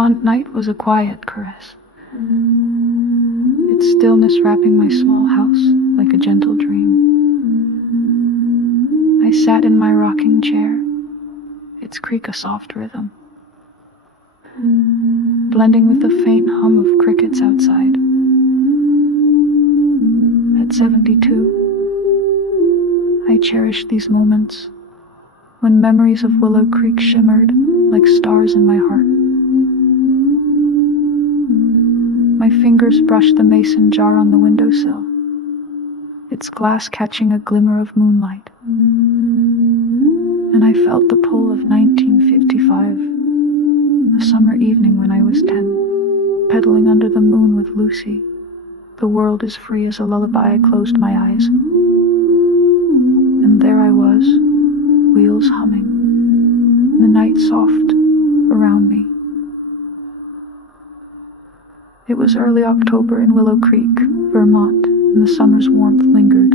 Vermont night was a quiet caress, its stillness wrapping my small house like a gentle dream. I sat in my rocking chair, its creak a soft rhythm, blending with the faint hum of crickets outside. At 72, I cherished these moments when memories of Willow Creek shimmered like stars in my heart. My fingers brushed the mason jar on the windowsill, its glass catching a glimmer of moonlight. And I felt the pull of 1955, a summer evening when I was 10, pedaling under the moon with Lucy. The world is free as a lullaby. I closed my eyes, and there I was, wheels humming, the night soft around me. It was early October in Willow Creek, Vermont, and the summer's warmth lingered,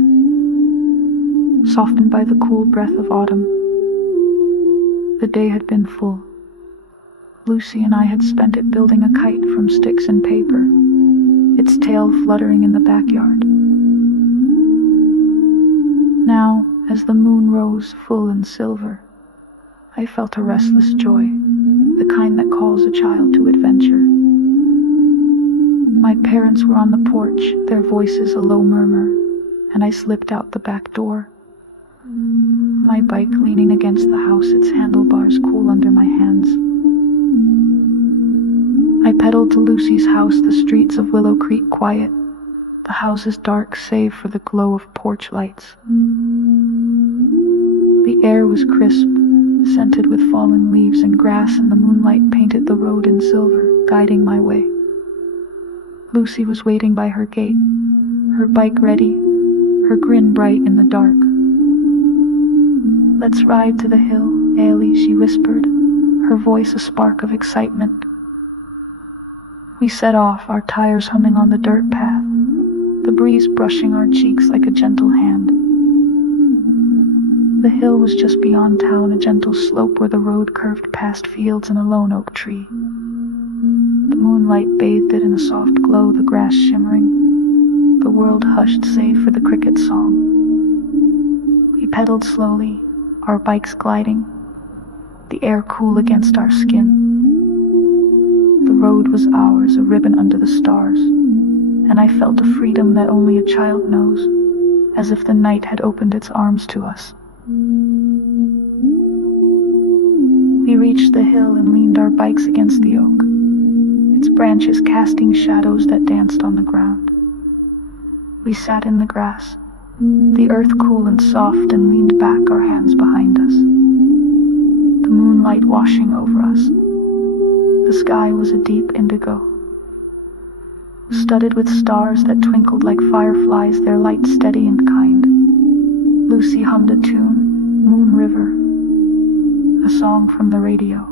softened by the cool breath of autumn. The day had been full. Lucy and I had spent it building a kite from sticks and paper, its tail fluttering in the backyard. Now, as the moon rose full and silver, I felt a restless joy, the kind that calls a child to adventure. My parents were on the porch, their voices a low murmur, and I slipped out the back door, my bike leaning against the house, its handlebars cool under my hands. I pedaled to Lucy's house, the streets of Willow Creek quiet, the houses dark save for the glow of porch lights. The air was crisp, scented with fallen leaves and grass, and the moonlight painted the road in silver, guiding my way. Lucy was waiting by her gate, her bike ready, her grin bright in the dark. "Let's ride to the hill, Ailey," she whispered, her voice a spark of excitement. We set off, our tires humming on the dirt path, the breeze brushing our cheeks like a gentle hand. The hill was just beyond town, a gentle slope where the road curved past fields and a lone oak tree. The moonlight bathed it in a soft glow, the grass shimmering, the world hushed save for the cricket song. We pedaled slowly, our bikes gliding, the air cool against our skin. The road was ours, a ribbon under the stars, and I felt a freedom that only a child knows, as if the night had opened its arms to us. We reached the hill and leaned our bikes against the oak, its branches casting shadows that danced on the ground. We sat in the grass, the earth cool and soft, and leaned back, our hands behind us, the moonlight washing over us. The sky was a deep indigo, studded with stars that twinkled like fireflies, their light steady and kind. Lucy hummed a tune, Moon River, a song from the radio.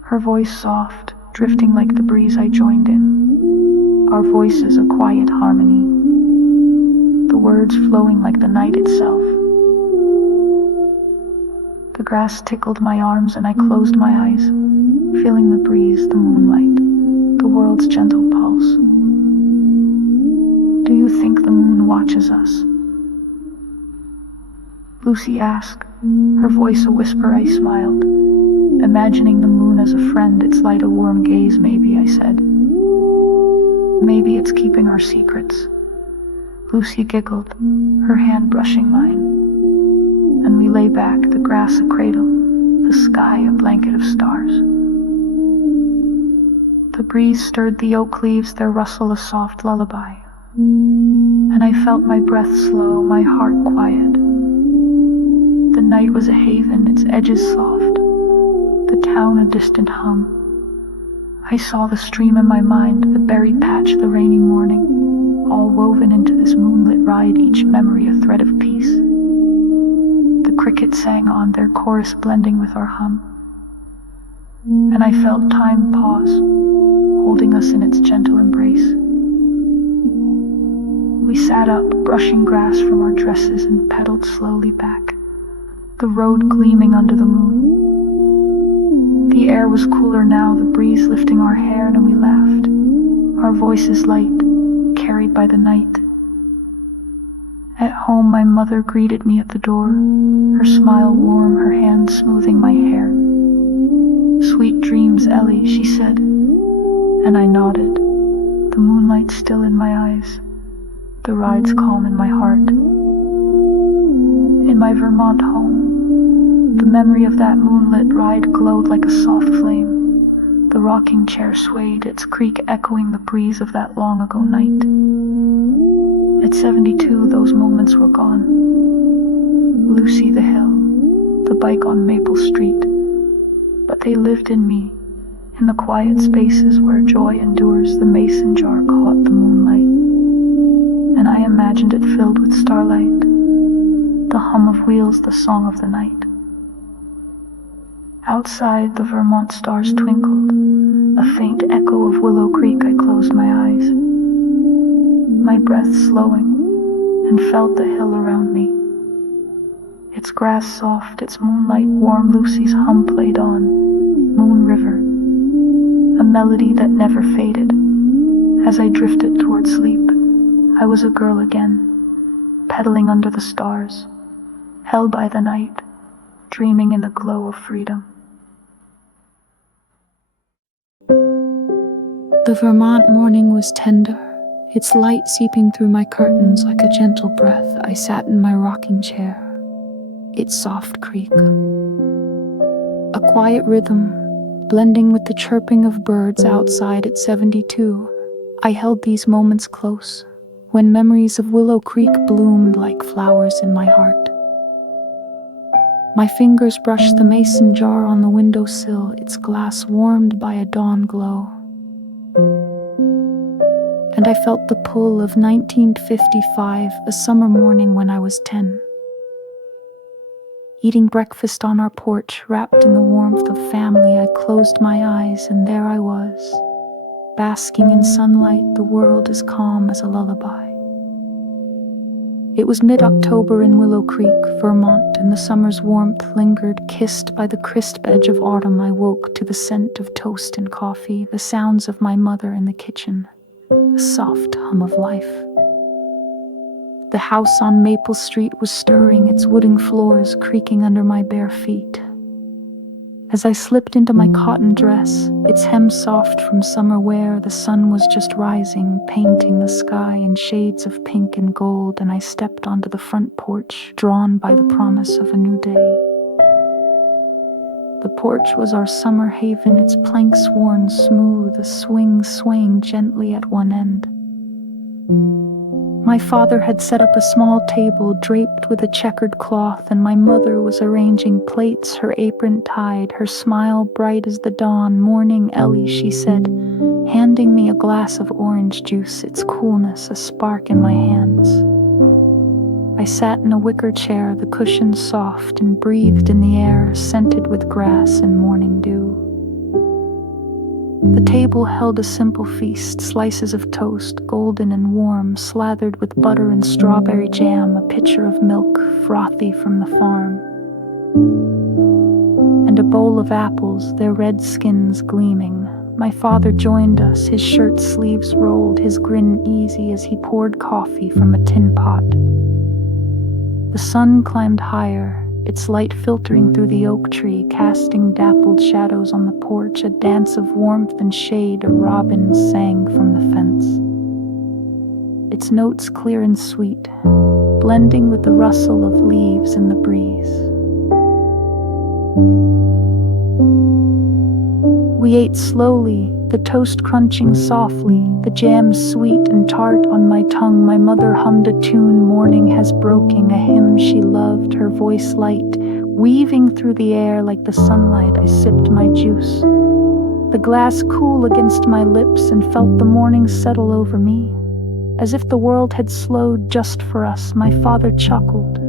Her voice soft, drifting like the breeze. I joined in, our voices a quiet harmony, the words flowing like the night itself. The grass tickled my arms and I closed my eyes, feeling the breeze, the moonlight, the world's gentle pulse. "Do you think the moon watches us?" Lucy asked, her voice a whisper. I smiled, imagining the moon as a friend, its light a warm gaze. "Maybe," I said. "Maybe it's keeping our secrets." Lucy giggled, her hand brushing mine, and we lay back, the grass a cradle, the sky a blanket of stars. The breeze stirred the oak leaves, their rustle a soft lullaby, and I felt my breath slow, my heart quiet. The night was a haven, its edges soft, the town a distant hum. I saw the stream in my mind, the berry patch, the rainy morning, all woven into this moonlit ride, each memory a thread of peace. The crickets sang on, their chorus blending with our hum, and I felt time pause, holding us in its gentle embrace. We sat up, brushing grass from our dresses, and pedaled slowly back, the road gleaming under the moon. The The air was cooler now, the breeze lifting our hair, and we laughed, our voices light, carried by the night. At home, my mother greeted me at the door, her smile warm, her hand smoothing my hair. "Sweet dreams, Ellie," she said, and I nodded, the moonlight still in my eyes, the rides calm in my heart. In my Vermont home, the memory of that moonlit ride glowed like a soft flame. The rocking chair swayed, its creak echoing the breeze of that long-ago night. At 72, those moments were gone. Lucy the hill, the bike on Maple Street, but they lived in me, in the quiet spaces where joy endures. The mason jar caught the moonlight, and I imagined it filled with starlight, the hum of wheels, the song of the night. Outside, the Vermont stars twinkled, a faint echo of Willow Creek. I closed my eyes, my breath slowing, and felt the hill around me. Its grass soft, its moonlight warm. Lucy's hum played on, Moon River, a melody that never faded. As I drifted toward sleep, I was a girl again, pedaling under the stars, held by the night, dreaming in the glow of freedom. The Vermont morning was tender, its light seeping through my curtains like a gentle breath. I sat in my rocking chair, its soft creak, a quiet rhythm blending with the chirping of birds outside. At 72, I held these moments close, when memories of Willow Creek bloomed like flowers in my heart. My fingers brushed the mason jar on the windowsill, its glass warmed by a dawn glow. And I felt the pull of 1955, a summer morning when I was 10. Eating breakfast on our porch, wrapped in the warmth of family, I closed my eyes and there I was, basking in sunlight, the world as calm as a lullaby. It was mid-October in Willow Creek, Vermont, and the summer's warmth lingered, kissed by the crisp edge of autumn. I woke to the scent of toast and coffee, the sounds of my mother in the kitchen, the soft hum of life. The house on Maple Street was stirring, its wooden floors creaking under my bare feet. As I slipped into my cotton dress, its hem soft from summer wear, the sun was just rising, painting the sky in shades of pink and gold, and I stepped onto the front porch, drawn by the promise of a new day. The porch was our summer haven, its planks worn smooth, a swing swaying gently at one end. My father had set up a small table draped with a checkered cloth, and my mother was arranging plates, her apron tied, her smile bright as the dawn. "Morning, Ellie," she said, handing me a glass of orange juice, its coolness a spark in my hands. I sat in a wicker chair, the cushions soft, and breathed in the air scented with grass and morning dew. The table held a simple feast, slices of toast, golden and warm, slathered with butter and strawberry jam, a pitcher of milk, frothy from the farm, and a bowl of apples, their red skins gleaming. My father joined us, his shirt sleeves rolled, his grin easy as he poured coffee from a tin pot. The sun climbed higher, its light filtering through the oak tree, casting dappled shadows on the porch, a dance of warmth and shade. A robin sang from the fence, its notes clear and sweet, blending with the rustle of leaves in the breeze. We ate slowly, the toast crunching softly, the jam sweet and tart on my tongue. My mother hummed a tune, morning has broken, a hymn she loved, her voice light, weaving through the air like the sunlight. I sipped my juice, the glass cool against my lips, and felt the morning settle over me, as if the world had slowed just for us. My father chuckled,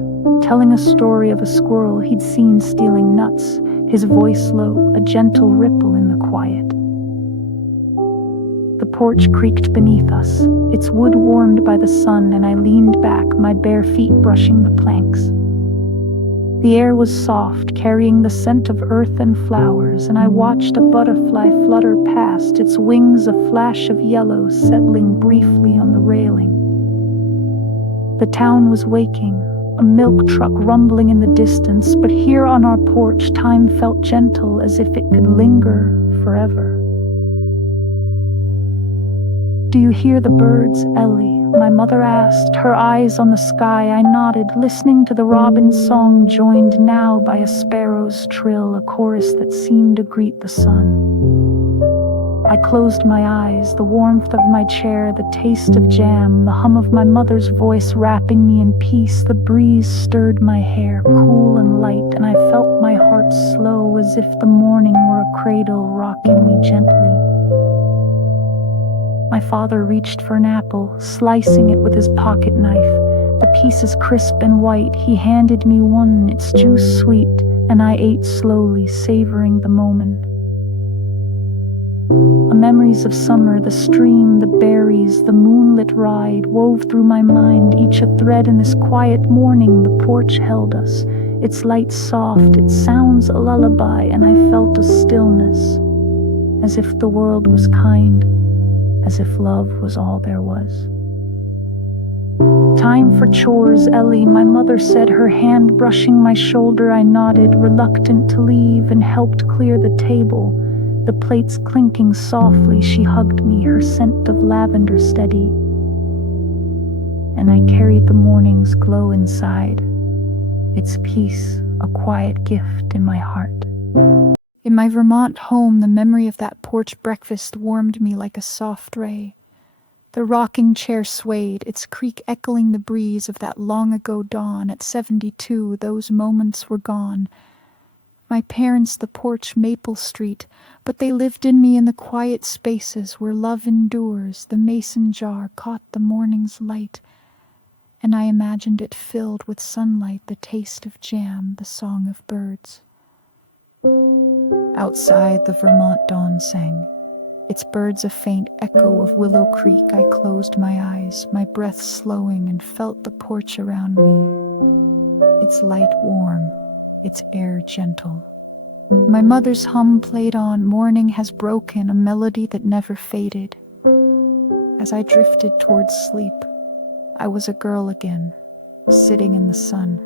telling a story of a squirrel he'd seen stealing nuts, his voice low, a gentle ripple in the quiet. The porch creaked beneath us, its wood warmed by the sun, and I leaned back, my bare feet brushing the planks. The air was soft, carrying the scent of earth and flowers, and I watched a butterfly flutter past, its wings a flash of yellow settling briefly on the railing. The town was waking, a milk truck rumbling in the distance, but here on our porch time felt gentle, as if it could linger forever. "Do you hear the birds, Ellie?" my mother asked, her eyes on the sky. I nodded, listening to the robin's song, joined now by a sparrow's trill, a chorus that seemed to greet the sun. I closed my eyes, the warmth of my chair, the taste of jam, the hum of my mother's voice wrapping me in peace. The breeze stirred my hair, cool and light, and I felt my heart slow, as if the morning were a cradle rocking me gently. My father reached for an apple, slicing it with his pocket knife. The pieces crisp and white, he handed me one, its juice sweet, and I ate slowly, savoring the moment. Memories of summer, the stream, the berries, the moonlit ride, wove through my mind, each a thread in this quiet morning. The porch held us, its light soft, its sounds a lullaby, and I felt a stillness, as if the world was kind, as if love was all there was. "Time for chores, Ellie," my mother said, her hand brushing my shoulder. I nodded, reluctant to leave, and helped clear the table, the plates clinking softly. She hugged me, her scent of lavender steady, and I carried the morning's glow inside, its peace, a quiet gift in my heart. In my Vermont home, the memory of that porch breakfast warmed me like a soft ray. The rocking chair swayed, its creak echoing the breeze of that long-ago dawn. At 72, those moments were gone. My parents, the porch, Maple Street, but they lived in me in the quiet spaces where love endures. The mason jar caught the morning's light, and I imagined it filled with sunlight, the taste of jam, the song of birds. Outside, the Vermont dawn sang, its birds a faint echo of Willow Creek. I closed my eyes, my breath slowing, and felt the porch around me, its light warm, its air gentle. My mother's hum played on, "Morning has broken," a melody that never faded. As I drifted towards sleep, I was a girl again, sitting in the sun,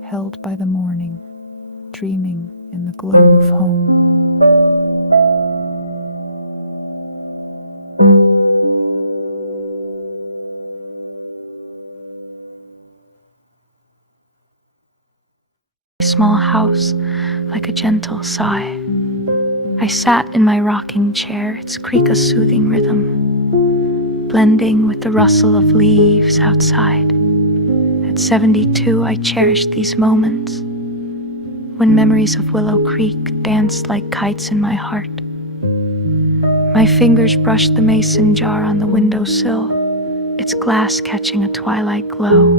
held by the morning, dreaming in the glow of home. Small house, like a gentle sigh. I sat in my rocking chair, its creak a soothing rhythm, blending with the rustle of leaves outside. At 72, I cherished these moments, when memories of Willow Creek danced like kites in my heart. My fingers brushed the mason jar on the windowsill, its glass catching a twilight glow,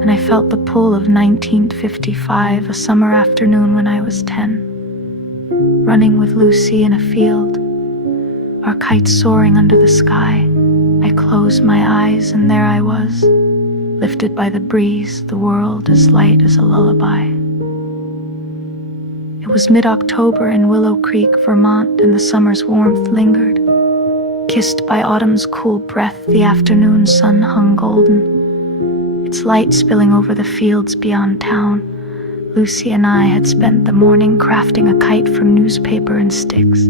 and I felt the pull of 1955, a summer afternoon when I was 10, running with Lucy in a field, our kites soaring under the sky. I closed my eyes, and there I was, lifted by the breeze, the world as light as a lullaby. It was mid-October in Willow Creek, Vermont, and the summer's warmth lingered. Kissed by autumn's cool breath, the afternoon sun hung golden, its light spilling over the fields beyond town. Lucy and I had spent the morning crafting a kite from newspaper and sticks,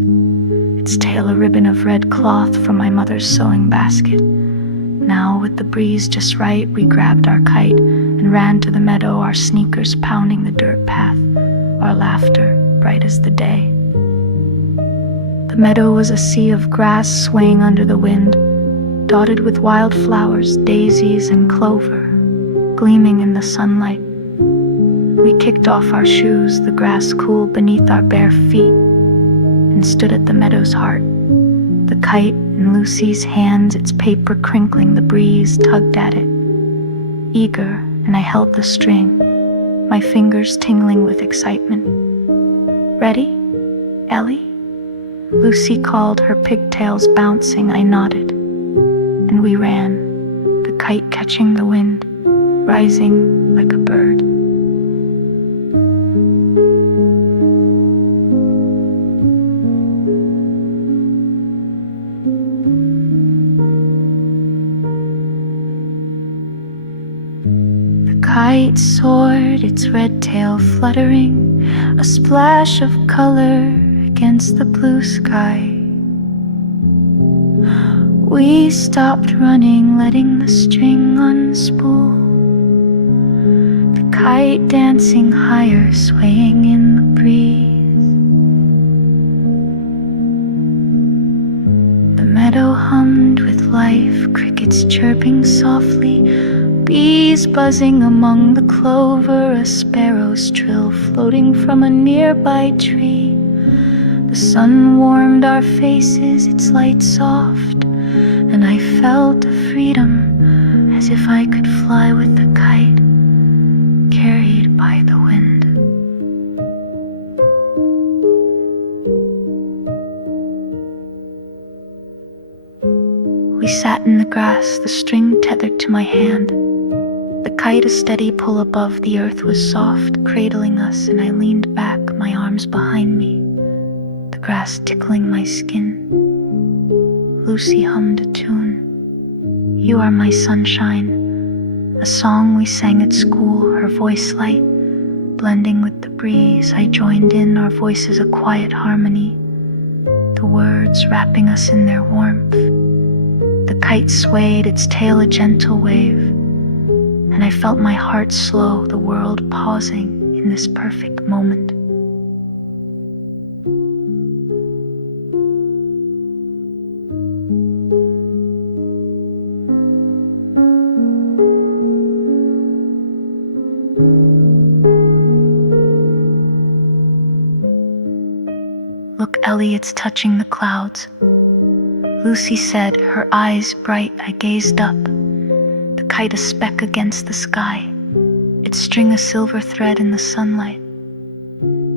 its tail a ribbon of red cloth from my mother's sewing basket. Now, with the breeze just right, we grabbed our kite and ran to the meadow, our sneakers pounding the dirt path, our laughter bright as the day. The meadow was a sea of grass swaying under the wind, dotted with wild flowers, daisies and clover, gleaming in the sunlight. We kicked off our shoes, the grass cool beneath our bare feet, and stood at the meadow's heart. The kite in Lucy's hands, its paper crinkling, the breeze tugged at it. Eager, and I held the string, my fingers tingling with excitement. "Ready, Ellie?" Lucy called, her pigtails bouncing. I nodded, and we ran, the kite catching the wind, rising like a bird. kite soared, its red tail fluttering, a splash of color against the blue sky. We stopped running, letting the string unspool, the kite dancing higher, swaying in the breeze. The meadow hummed with life, crickets chirping softly, bees buzzing among the clover, a sparrow's trill floating from a nearby tree. The sun warmed our faces, its light soft, and I felt a freedom, as if I could fly with the kite, carried by the wind. We sat in the grass, the string tethered to my hand. The kite a steady pull above, the earth was soft, cradling us, and I leaned back, my arms behind me, the grass tickling my skin. Lucy hummed a tune. You are my sunshine, a song we sang at school, her voice light, blending with the breeze. I joined in, our voices a quiet harmony, the words wrapping us in their warmth. The kite swayed, its tail a gentle wave, and I felt my heart slow, the world pausing in this perfect moment. Look, Ellie, it's touching the clouds, Lucy said, her eyes bright. I gazed up, the kite a speck against the sky, its string a silver thread in the sunlight.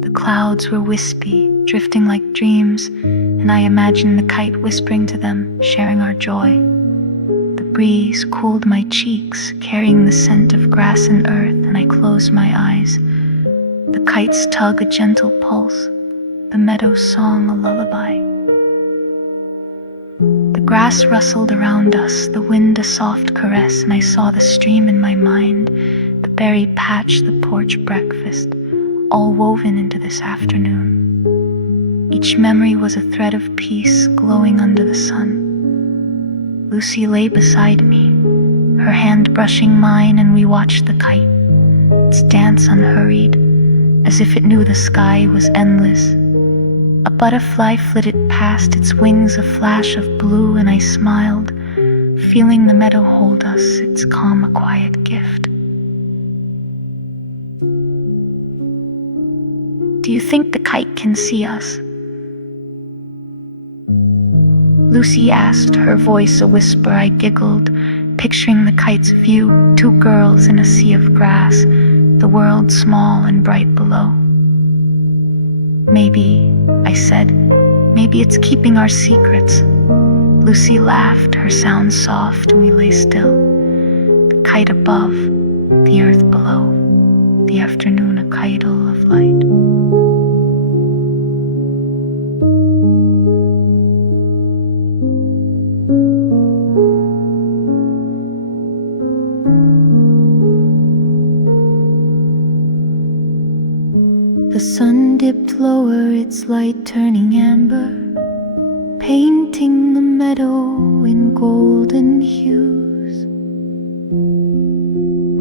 The clouds were wispy, drifting like dreams, and I imagined the kite whispering to them, sharing our joy. The breeze cooled my cheeks, carrying the scent of grass and earth, and I closed my eyes. The kite's tug a gentle pulse, the meadow's song a lullaby. The grass rustled around us, the wind a soft caress, and I saw the stream in my mind, the berry patch, the porch breakfast, all woven into this afternoon. Each memory was a thread of peace glowing under the sun. Lucy lay beside me, her hand brushing mine, and we watched the kite, its dance unhurried, as if it knew the sky was endless. A butterfly flitted past, its wings a flash of blue, and I smiled, feeling the meadow hold us, its calm a quiet gift. Do you think the kite can see us? Lucy asked, her voice a whisper. I giggled, picturing the kite's view, two girls in a sea of grass, the world small and bright below. Maybe, I said, maybe it's keeping our secrets. Lucy laughed, her sound soft, and we lay still. The kite above, the earth below, the afternoon a kite-ul of light. The sun dipped lower, its light turning amber, painting the meadow in golden hues.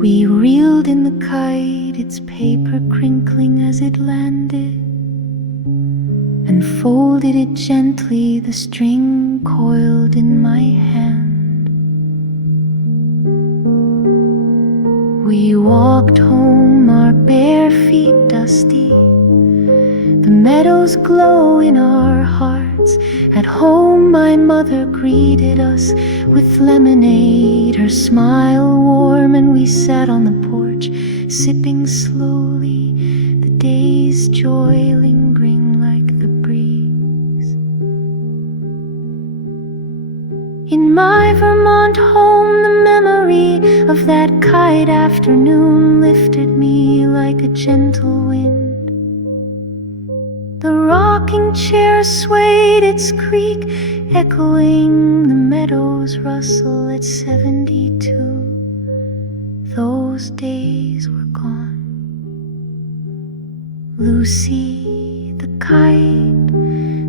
We reeled in the kite, its paper crinkling as it landed, and folded it gently, the string coiled in my hand. We walked home, our bare feet dusty, the meadows glow in our hearts. At home my mother greeted us with lemonade, her smile warm, and we sat on the porch, sipping slowly, the day's joy lingering like the breeze. In my Vermont home, the memory of that kite afternoon lifted me like a gentle wind. The rocking chair swayed, its creak echoing the meadow's rustle at 72. those days were gone. Lucy the kite,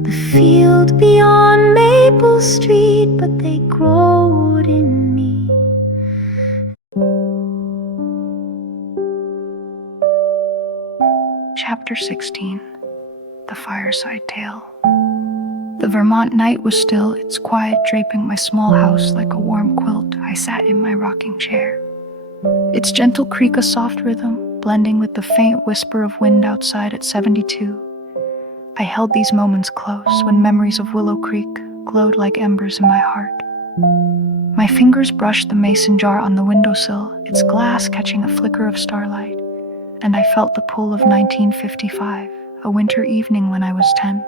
the field beyond Maple Street, but they growed in me. Chapter 16. The Fireside Tale. The Vermont night was still, its quiet draping my small house like a warm quilt. I sat in my rocking chair. Its gentle creak a soft rhythm, blending with the faint whisper of wind outside at 72. I held these moments close when memories of Willow Creek glowed like embers in my heart. My fingers brushed the mason jar on the windowsill, its glass catching a flicker of starlight, and I felt the pull of 1955, a winter evening when I was 10.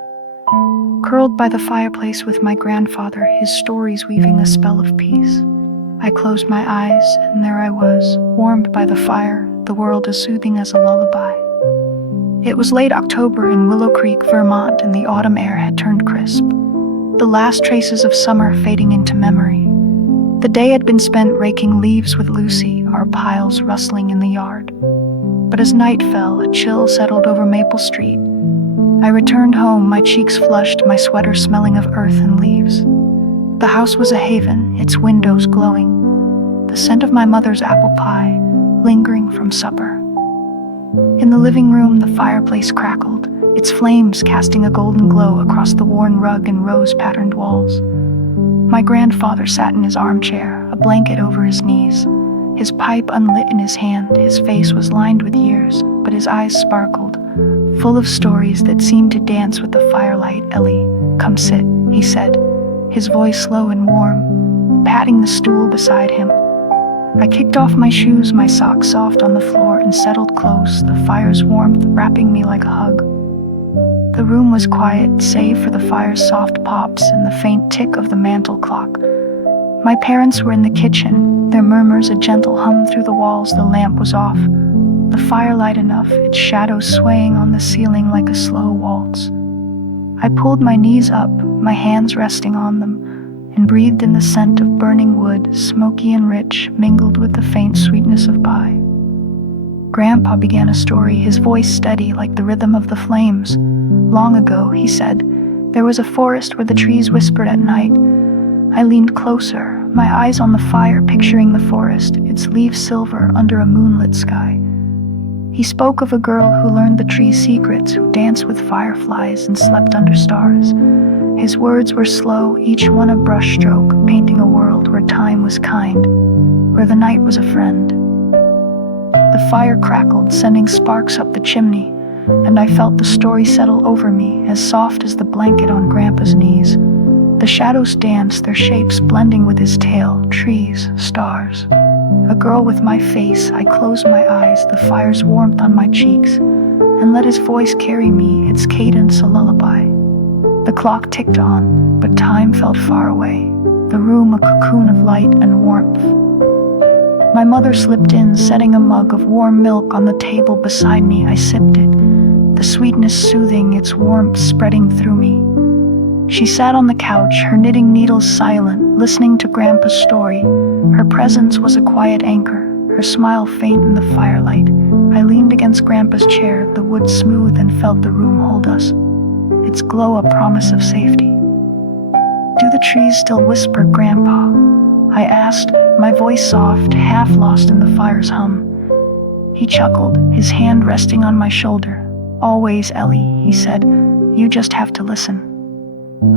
Curled by the fireplace with my grandfather, his stories weaving a spell of peace. I closed my eyes, and there I was, warmed by the fire, the world as soothing as a lullaby. It was late October in Willow Creek, Vermont, and the autumn air had turned crisp, the last traces of summer fading into memory. The day had been spent raking leaves with Lucy, our piles rustling in the yard. But as night fell, a chill settled over Maple Street. I returned home, my cheeks flushed, my sweater smelling of earth and leaves. The house was a haven, its windows glowing, the scent of my mother's apple pie lingering from supper. In the living room, the fireplace crackled, its flames casting a golden glow across the worn rug and rose-patterned walls. My grandfather sat in his armchair, a blanket over his knees, his pipe unlit in his hand. His face was lined with years, but his eyes sparkled, full of stories that seemed to dance with the firelight. "Ellie, come sit," he said, his voice slow and warm, patting the stool beside him. I kicked off my shoes, my socks soft on the floor, and settled close, the fire's warmth wrapping me like a hug. The room was quiet, save for the fire's soft pops and the faint tick of the mantel clock. My parents were in the kitchen, their murmurs a gentle hum through the walls. The lamp was off, the firelight enough, its shadows swaying on the ceiling like a slow waltz. I pulled my knees up, my hands resting on them, and breathed in the scent of burning wood, smoky and rich, mingled with the faint sweetness of pie. Grandpa began a story, his voice steady like the rhythm of the flames. "Long ago," he said, "there was a forest where the trees whispered at night." I leaned closer, my eyes on the fire, picturing the forest, its leaves silver under a moonlit sky. He spoke of a girl who learned the tree's secrets, who danced with fireflies and slept under stars. His words were slow, each one a brushstroke, painting a world where time was kind, where the night was a friend. The fire crackled, sending sparks up the chimney, and I felt the story settle over me, as soft as the blanket on Grandpa's knees. The shadows danced, their shapes blending with his tale, trees, stars. A girl with my face. I closed my eyes, the fire's warmth on my cheeks, and let his voice carry me, its cadence a lullaby. The clock ticked on, but time felt far away, the room a cocoon of light and warmth. My mother slipped in, setting a mug of warm milk on the table beside me. I sipped it, the sweetness soothing, its warmth spreading through me. She sat on the couch, her knitting needles silent, listening to Grandpa's story. Her presence was a quiet anchor, her smile faint in the firelight. I leaned against Grandpa's chair, the wood smooth, and felt the room hold us, its glow a promise of safety. "Do the trees still whisper, Grandpa?" I asked, my voice soft, half lost in the fire's hum. He chuckled, his hand resting on my shoulder. "Always, Ellie," he said, "you just have to listen."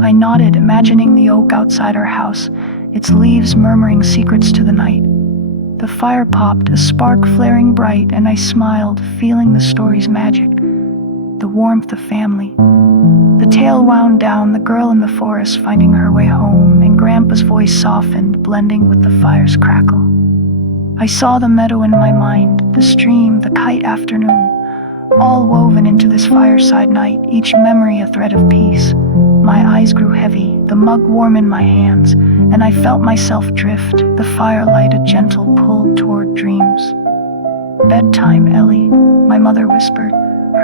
I nodded, imagining the oak outside our house, its leaves murmuring secrets to the night. The fire popped, a spark flaring bright, and I smiled, feeling the story's magic, the warmth of family. The tale wound down, the girl in the forest finding her way home, and Grandpa's voice softened, blending with the fire's crackle. I saw the meadow in my mind, the stream, the kite afternoon, all woven into this fireside night, each memory a thread of peace. My eyes grew heavy, the mug warm in my hands, and I felt myself drift, the firelight a gentle pull toward dreams. "Bedtime, Ellie," my mother whispered,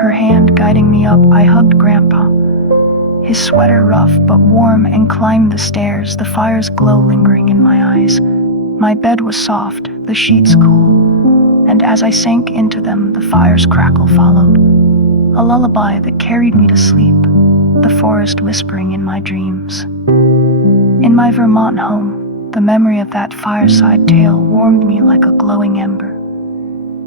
her hand guiding me up. I hugged Grandpa, his sweater rough but warm, and climbed the stairs, the fire's glow lingering in my eyes. My bed was soft, the sheets cool, and as I sank into them, the fire's crackle followed. A lullaby that carried me to sleep, the forest whispering in my dreams. In my Vermont home, the memory of that fireside tale warmed me like a glowing ember.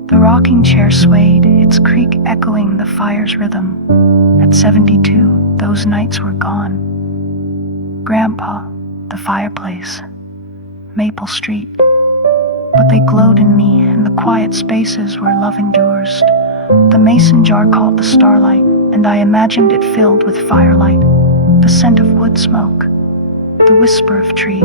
The rocking chair swayed, its creak echoing the fire's rhythm. At 72, those nights were gone. Grandpa, the fireplace, Maple Street. But they glowed in me, in the quiet spaces where love endures. The mason jar caught the starlight, and I imagined it filled with firelight, the scent of wood smoke, the whisper of trees.